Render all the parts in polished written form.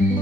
Since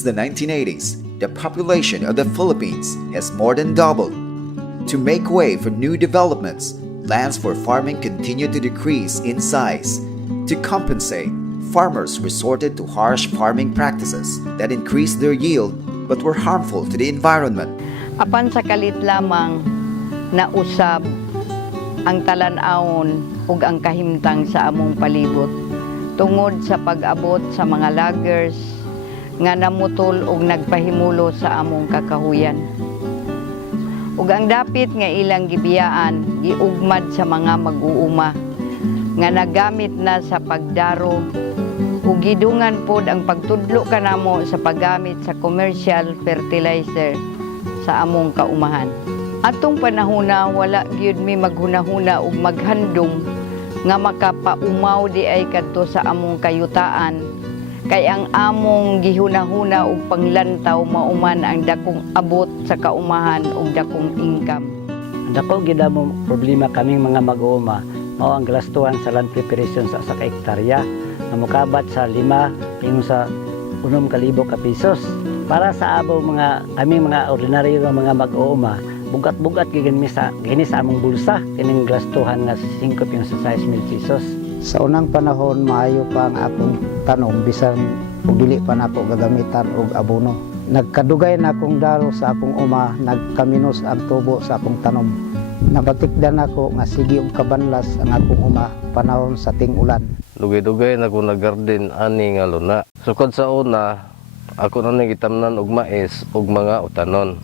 the 1980s, the population of the Philippines has more than doubled. To make way for new developments, lands for farming continued to decrease in size. To compensate, farmers resorted to harsh farming practices that increased their yield but were harmful to the environment. Apan sa kalit lamang nausab ang talan-awon ug ang kahimtang sa among palibot tungod sa pag-abot sa mga loggers nga namutol ug nagpahimulo sa among kakahuyan. Ug ang dapit nga ilang gibiyaan giugmad sa mga mag-uuma nga nagamit na sa pagdaro ug gidungan pod ang pagtudlo kanamo sa paggamit sa commercial fertilizer sa among kaumahan. Atong panahona wala gyud mi maghunahuna ug maghandom nga makapaumaw di ay kadto sa among kayutaan kay ang among gihunahuna ug panglantaw mauman ang dakong abot sa kaumahan ug dakong income. Dako gid mo problema kaming mga mag-uuma mao ang gastuhan sa land preparation sa ka hektarya na mokabat sa 5 ingon sa 6,000 ka pesos. Para sa abo mga kaming mga ordinaryo mga mag-uuma, bugat-bugat gini sa among bulsa kining gastuhan nga 5 sa 6,000 pesos. Sa unang panahon, maayo pa ang akong tanom, bisan ug dili pa nako gagamitan og abono. Nagkadugay na akong daro sa akong uma, nagkaminos ang tubo sa akong tanom. Nabatikdan ako nga sige og kabanlas ang akong uma panahon sa ting-ulan. Dugay-dugay na ko nag-garden ani nga luna. Sukad sa una, ako na gitamnan og mais ug mga utanon.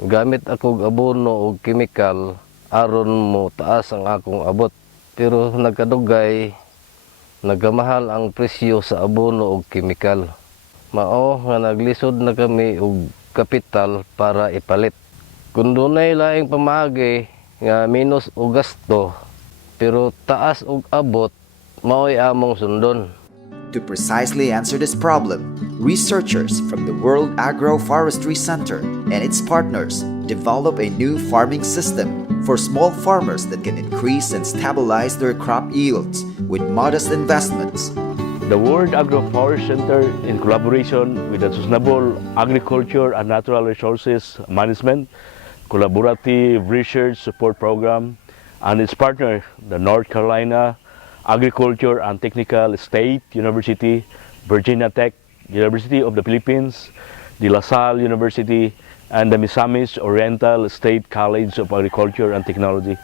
Gamit ako og abono ug chemical aron mo taas ang akong abot. Pero nagkadugay, nagamahal ang presyo sa abono ug chemical. Mao nga naglisod na kami og kapital para ipalit. Kung dunay laing pamaagi nga minus og gasto, pero taas og abot, mao'y among sundon. To precisely answer this problem, researchers from the World Agroforestry Center and its partners develop a new farming system for small farmers that can increase and stabilize their crop yields with modest investments. The World Agroforestry Center, in collaboration with the Sustainable Agriculture and Natural Resources Management Collaborative Research Support Program, and its partner, the North Carolina Agriculture and Technical State University, Virginia Tech, University of the Philippines, the La Salle University, and the Misamis Oriental State College of Agriculture and Technology,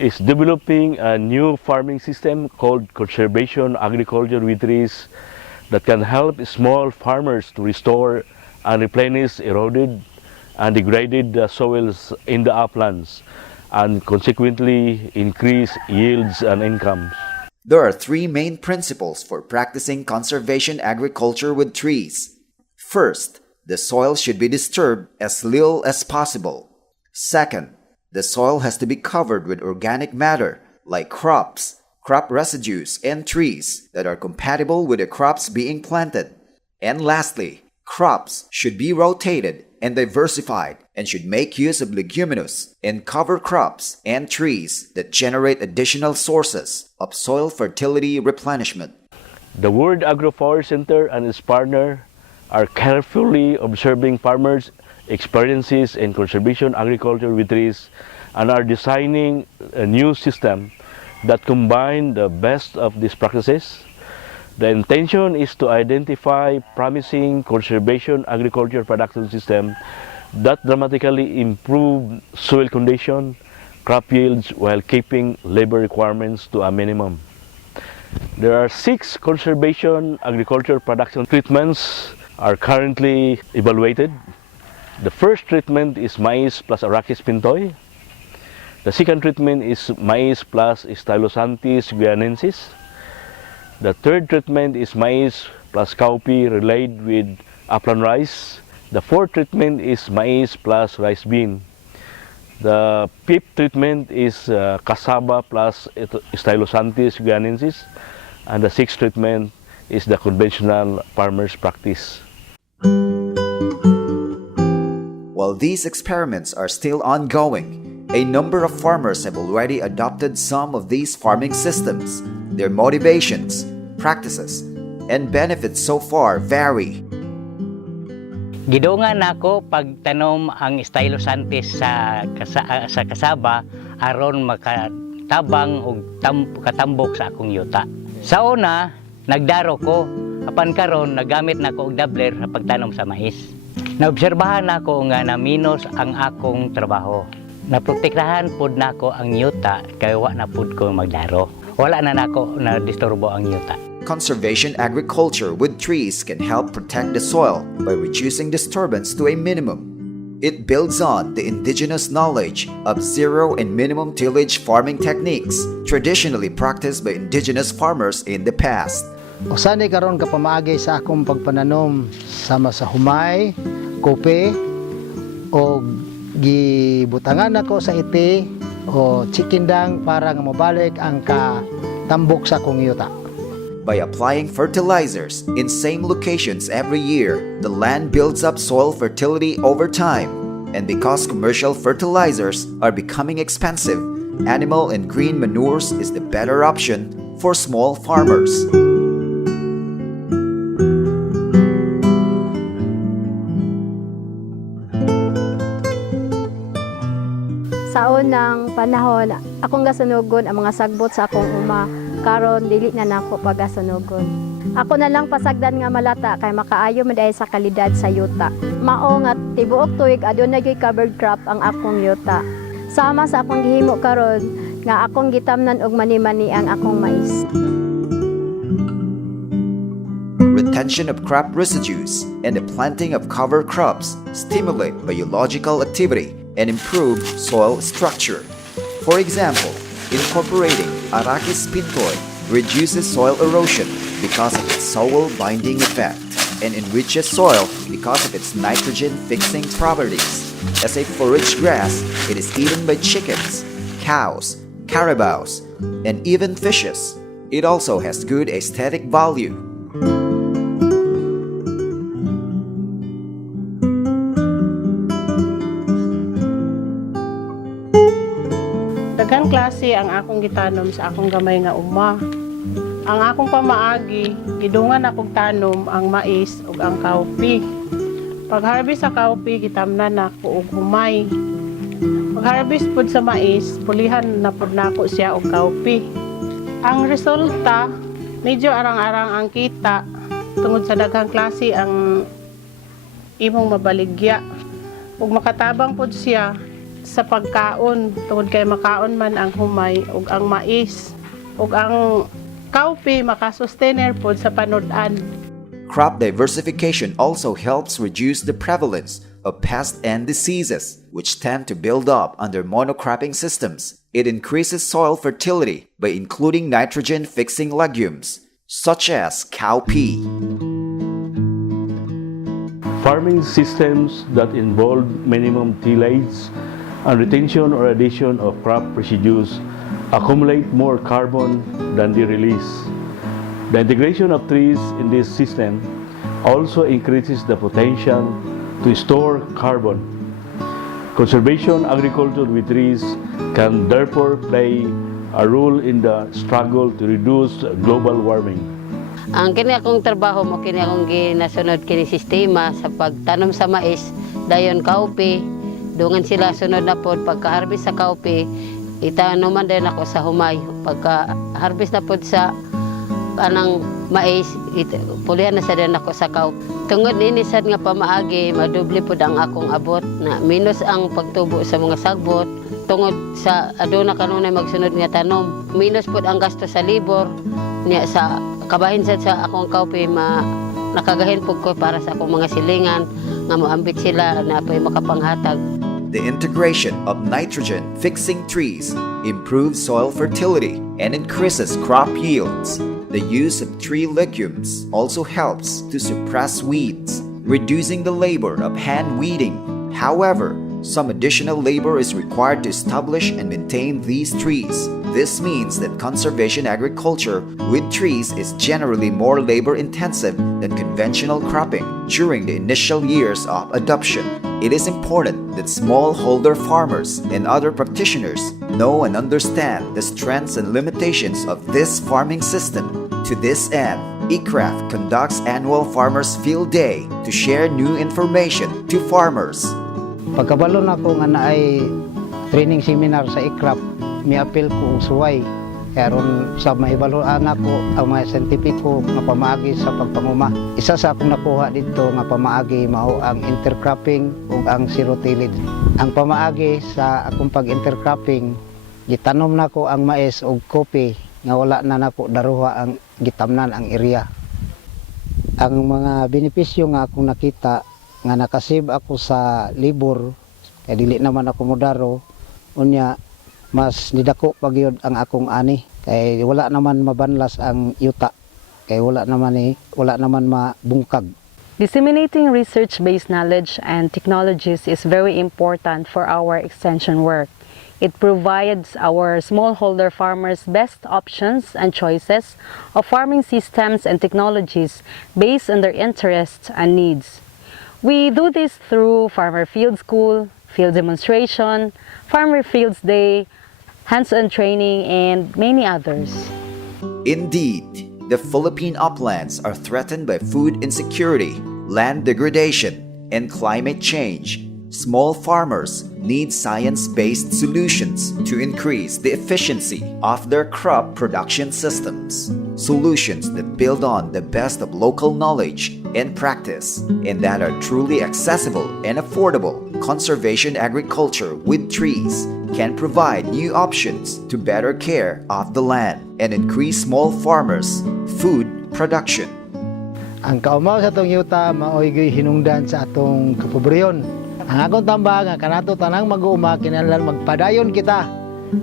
is developing a new farming system called conservation agriculture with trees that can help small farmers to restore and replenish eroded and degraded soils in the uplands and consequently increase yields and incomes. There are 3 main principles for practicing conservation agriculture with trees. First, the soil should be disturbed as little as possible. Second, the soil has to be covered with organic matter like crops, crop residues, and trees that are compatible with the crops being planted. And lastly, crops should be rotated and diversified and should make use of leguminous and cover crops and trees that generate additional sources of soil fertility replenishment. The World Agroforestry Center and its partner are carefully observing farmers' experiences in conservation agriculture with trees and are designing a new system that combine the best of these practices. The intention is to identify promising conservation agriculture production system that dramatically improve soil condition, crop yields while keeping labor requirements to a minimum. There are 6 conservation agriculture production treatments are currently evaluated. The first treatment is maize plus Arachis pintoy. The second treatment is maize plus Stylosanthis guianensis. The third treatment is maize plus cowpea relayed with upland rice. The fourth treatment is maize plus rice bean. The fifth treatment is cassava plus Stylosanthis guianensis. And the sixth treatment is the conventional farmer's practice. While these experiments are still ongoing, A number of farmers have already adopted some of these farming systems. Their motivations, practices, and benefits so far vary. Gidungan nako pagtanom ang stylosantes sa kasaba aron makatabang og katambok sa akong yuta. Sa una, nagdaro ko, apan karon nagamit nako og dabbler sa pagtanom sa mais. Naobserbahan nako nga na minus ang akong trabaho. Naprotektahan pud nako ang yuta kay wa na pud ko magdaro. Wala na nako na disturbo ang yuta. Conservation agriculture with trees can help protect the soil by reducing disturbance to a minimum. It builds on the indigenous knowledge of zero and minimum tillage farming techniques traditionally practiced by indigenous farmers in the past. Usani karon ka pamaagay sa akong pagpananom sama sa humay, kope o gibutangan ako sa ite o chikindang para nga mabalik ang katambok sa akong yuta. By applying fertilizers in same locations every year, the land builds up soil fertility over time. And because commercial fertilizers are becoming expensive, animal and green manures is the better option for small farmers. Sa unang panahon, akong gasunugon ang mga sagbot sa akong uma. Karon dili na nako pagasunugon. Ako na lang pasagdan nga malata kay makaayo man dahil sa kalidad sa yuta. Mao nga tibuok tuig adunay gyud covered crop ang akong yuta. Sama sa akong gihimo karon nga akong gitamnan og mani-mani ang akong mais. Retention of crop residues and the planting of cover crops stimulate biological activity and improve soil structure. For example, incorporating Arachis pintoi reduces soil erosion because of its soil binding effect and enriches soil because of its nitrogen fixing properties. As a forage grass, it is eaten by chickens, cows, carabaos, and even fishes. It also has good aesthetic value. Daghang klase ang akong gitanom sa akong gamay nga uma. Ang akong pamaagi, gidungan akong tanom ang mais ug ang kaupi. Pag-harvest sa kaupi, gitamnan nako og humay. Pag-harvest pud sa mais, pulihan na pud nako siya og kaupi. Ang resulta, medyo arang-arang ang kita tungod sa daghang klase ang imong mabaligya. Ug makatabang pud siya sa pagkaon tungod kay makaon man ang humay ug ang mais ug ang kaupi makasustainer pod sa panud-an. Crop diversification also helps reduce the prevalence of pests and diseases which tend to build up under monocropping systems. It increases soil fertility by including nitrogen-fixing legumes such as cowpea. Farming systems that involve minimum tillage and retention or addition of crop residues accumulate more carbon than they release. The integration of trees in this system also increases the potential to store carbon. Conservation agriculture with trees can therefore play a role in the struggle to reduce global warming. Ang kini akong trabaho mo kini akong ginasunod kini sistema sa pagtanom sa mais dayon kaupi dungan sila sunod na pod pagka-harvest sa kaupi itanuman din ako sa humay pagka-harvest na pod sa kanang mais pulihan na sa din ako sa kaupi tungod ini sad nga pamaagi madoble pod ang akong abot na minus ang pagtubo sa mga sagbot tungod sa aduna kanunay magsunod nga tanom minus pod ang gasto sa libor niya sa kabahin sa akong kaupi nakagahin po ko para sa akong mga silingan nga moambit sila na pay makapanghatag. The integration of nitrogen-fixing trees improves soil fertility and increases crop yields. The use of tree legumes also helps to suppress weeds, reducing the labor of hand weeding. However, some additional labor is required to establish and maintain these trees. This means that conservation agriculture with trees is generally more labor-intensive than conventional cropping during the initial years of adoption. It is important that smallholder farmers and other practitioners know and understand the strengths and limitations of this farming system. To this end, ICRAF conducts annual Farmers Field Day to share new information to farmers. Pagkabalo na ko nga naay training seminar sa ICRAF, miapil ko og suway. Kaya ron sa mahibaloan ako ang mga scientifico nga pamaagi sa pagpanguma. Isa sa akong nakuha dito nga pamaagi mao ang intercropping ug ang zero tillage. Ang pamaagi sa akong pag-intercropping, gitanom nako ang mais ug kopi nga wala na nako daruha ang gitamnan ang area. Ang mga benepisyo nga akong nakita nga nakasave ako sa libur, kaya dili naman ako modaro, unya mas nidako pagyod ang akong ani kay wala naman mabanlas ang yuta kay wala naman mabungkag. Disseminating research-based knowledge and technologies is very important for our extension work. It provides our smallholder farmers best options and choices of farming systems and technologies based on their interests and needs. We do this through Farmer Field School, field demonstration, Farmer Fields Day, hands-on training, and many others. Indeed, the Philippine uplands are threatened by food insecurity, land degradation, and climate change. Small farmers need science-based solutions to increase the efficiency of their crop production systems. Solutions that build on the best of local knowledge and practice, and that are truly accessible and affordable. Conservation agriculture with trees can provide new options to better care of the land and increase small farmers' food production. Ang kaumaw sa atong yuta maoy hinungdan sa atong kapobryon. Ang akong tambag nga kanato tanang mag-uuma kinahanglan magpadayon kita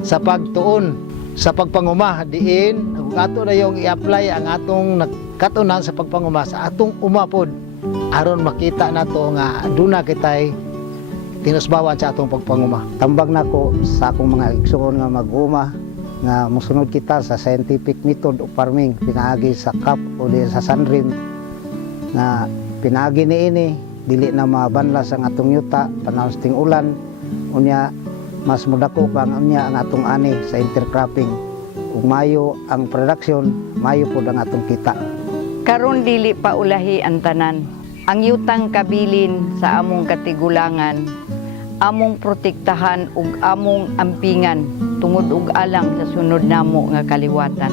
sa pagtuon sa pagpanguma diin kung ato na yung i-apply ang atong nakatunan sa pagpanguma sa atong umapod aron makita nato nga aduna kitay tinusbawan sa atong pagpanguma. Tambag nako sa akong mga igsoon nga mag-uma nga musunod kita sa scientific method of farming pinaagi sa CAP o di sa Sunrim nga pinaagi niini dili na mabanlas ang atong yuta panahon sa ting-ulan unya mas modako pa ang atong ani sa intercropping ug mayo ang production mayo pud ang atong kita. Karon dili pa ulahi ang tanan. Ang yutang kabilin sa among katigulangan, among protektahan ug among ampingan tungod og alang sa sunod namo nga kaliwatan.